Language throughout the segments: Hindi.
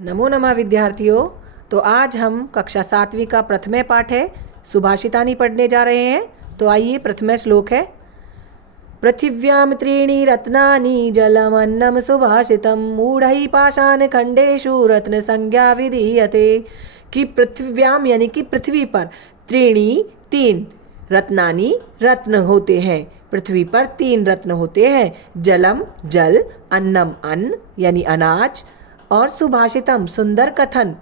नमो नमः विद्यार्थियों। तो आज हम कक्षा 7वीं का प्रथम पाठ है सुभाषितानि पढ़ने जा रहे हैं। तो आइए, प्रथम श्लोक है पृथिव्यां त्रीणि रत्नानि जलमन्नं सुभाषितं मूढ़ैः पाषाणखण्डेषु रत्न संज्ञा विधीयते। कि पृथिव्याम यानी कि पृथ्वी पर त्रीणि तीन रत्नानि रत्न होते हैं। पृथ्वी पर तीन रत्न होते हैं, जलम जल, अन्नम अन्न यानी अनाज, और सुभाषितम सुंदर कथन।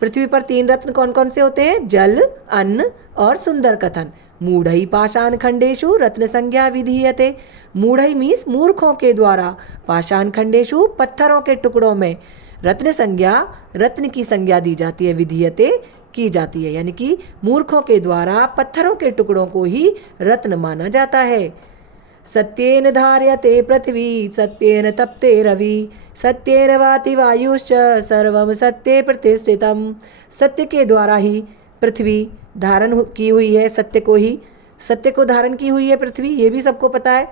पृथ्वी पर तीन रत्न कौन कौन से होते हैं? जल, अन्न और सुंदर कथन। मूढ़ई पाषाण खंडेशु रत्न संज्ञा विधीयते। मूढ़ई मीन्स मूर्खों के द्वारा, पाषाण खंडेशु पत्थरों के टुकड़ों में, रत्न संज्ञा रत्न की संज्ञा दी जाती है, विधीयते की जाती है, यानी कि मूर्खों के द्वारा पत्थरों के टुकड़ों को ही रत्न माना जाता है। सत्येन धार्यते पृथ्वी सत्येन तप्ते रवि सत्येन वाति वायुश्च सर्वम सत्ये प्रतिष्ठितम। सत्य के द्वारा ही पृथ्वी धारण की हुई है, सत्य को धारण की हुई है पृथ्वी, ये भी सबको पता है।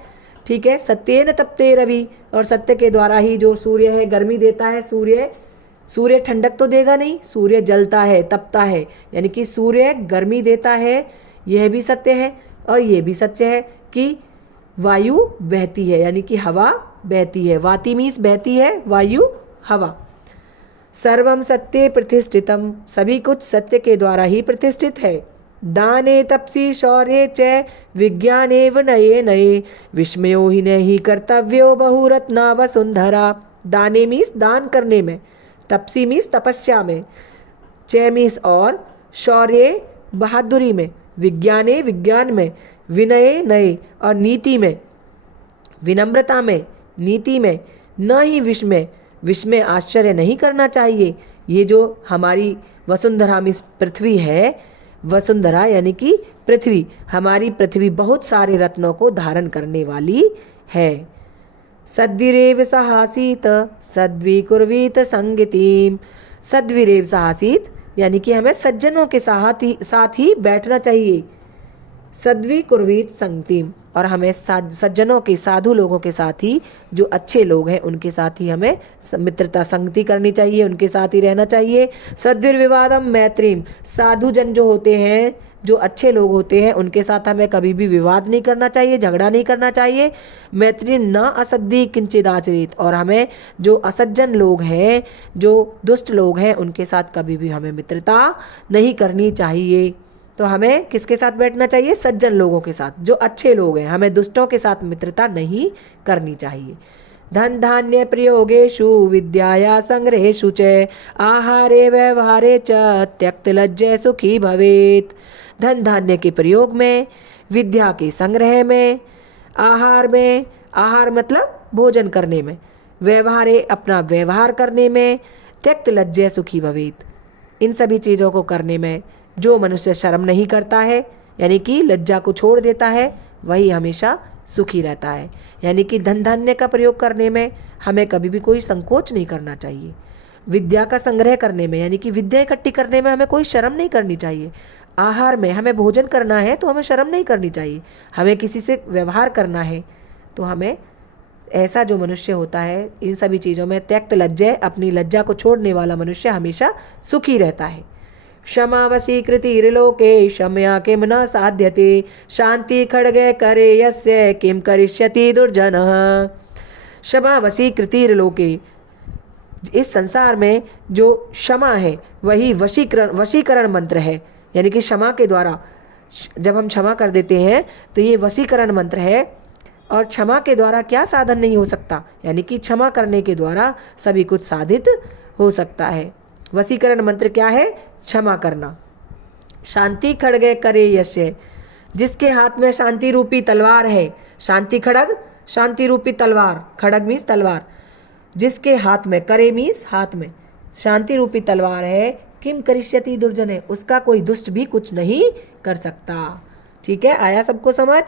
ठीक है, सत्येन तप्ते रवि, और सत्य के द्वारा ही जो सूर्य है गर्मी देता है। सूर्य ठंडक तो देगा नहीं, सूर्य जलता है, तपता है, यानी कि सूर्य गर्मी देता है, यह भी सत्य है। और यह भी सत्य है कि वायु बहती है, यानी कि हवा बहती है। वाति मीन्स बहती है, वायु हवा। सर्वम सत्ये प्रतिष्ठितम, सभी कुछ सत्य के द्वारा ही प्रतिष्ठित है। दाने तपसी शौर्ये च विज्ञाने विनये नये विस्मयो ही नहीं कर्तव्यो बहुरत्ना वसुंधरा। दाने मीन्स दान करने में, तपसी मीन्स तपस्या में, च मीन्स और, शौर्य बहादुरी में, विज्ञाने विज्ञान में, विनये नये और नीति में, विनम्रता में, नीति में, न ही विस्मय आश्चर्य नहीं करना चाहिए। ये जो हमारी वसुंधरा मीन्स पृथ्वी है, वसुंधरा यानी कि पृथ्वी, हमारी पृथ्वी बहुत सारे रत्नों को धारण करने वाली है। सद्विरेव सहासीत सद्विकुर्वीत संगतिम। सद्विरेव सहासीत यानी कि हमें सज्जनों के साथ ही बैठना चाहिए। सद्विकुर्वीत संगतिम, और हमें सज्जनों के, साधु लोगों के साथ ही, जो अच्छे लोग हैं उनके साथ ही हमें मित्रता संगति करनी चाहिए, उनके साथ ही रहना चाहिए। सद्विर्विवादम मैत्रीम, साधु जन जो होते हैं, जो अच्छे लोग होते हैं, उनके साथ हमें कभी भी विवाद नहीं करना चाहिए, झगड़ा नहीं करना चाहिए। मैत्री न असद्दी किंचिद आचरित, और हमें जो असज्जन लोग हैं, जो दुष्ट लोग हैं, उनके साथ कभी भी हमें मित्रता नहीं करनी चाहिए। तो हमें किसके साथ बैठना चाहिए? सज्जन लोगों के साथ, जो अच्छे लोग हैं। हमें दुष्टों के साथ मित्रता नहीं करनी चाहिए। धन धान्य प्रयोगेषु विद्याया संग्रहेषु च आहारे व्यवहारे च त्यक्त लज्जय सुखी भवेत। धन धान्य के प्रयोग में, विद्या के संग्रह में, आहार में, आहार मतलब भोजन करने में, व्यवहारे अपना व्यवहार करने में, त्यक्त लज्जय सुखी भवेत। इन सभी चीज़ों को करने में जो मनुष्य शर्म नहीं करता है, यानी कि लज्जा को छोड़ देता है, वही हमेशा सुखी रहता है। यानी कि धन धान्य का प्रयोग करने में हमें कभी भी कोई संकोच नहीं करना चाहिए। विद्या का संग्रह करने में, यानी कि विद्या इकट्ठी करने में हमें कोई शर्म नहीं करनी चाहिए। आहार में हमें भोजन करना है तो हमें शर्म नहीं करनी चाहिए। हमें किसी से व्यवहार करना है तो हमें, ऐसा जो मनुष्य होता है इन सभी चीज़ों में त्यक्त लज्जय, अपनी लज्जा को छोड़ने वाला मनुष्य हमेशा सुखी रहता है। क्षमा वशीकृतिर्लोके क्षमया किम न साध्यते शांति खड्गे करे यस्य किम करिष्यति दुर्जनः। क्षमा वशीकृतिर्लोके, इस संसार में जो क्षमा है वही वशीकरण मंत्र है। यानी कि क्षमा के द्वारा जब हम क्षमा कर देते हैं तो ये वशीकरण मंत्र है। और क्षमा के द्वारा क्या साधन नहीं हो सकता, यानी कि क्षमा करने के द्वारा सभी कुछ साधित हो सकता है। वशीकरण मंत्र क्या है? क्षमा करना। शांति खड्गे करे यस्य, जिसके हाथ में शांति रूपी तलवार है, शांति खड्ग, शांति रूपी तलवार, खड्ग मीन्स तलवार, जिसके हाथ में, करे मीन्स हाथ में, शांति रूपी तलवार है, किम करिष्यति दुर्जने, उसका कोई दुष्ट भी कुछ नहीं कर सकता। ठीक है, आया सबको समझ?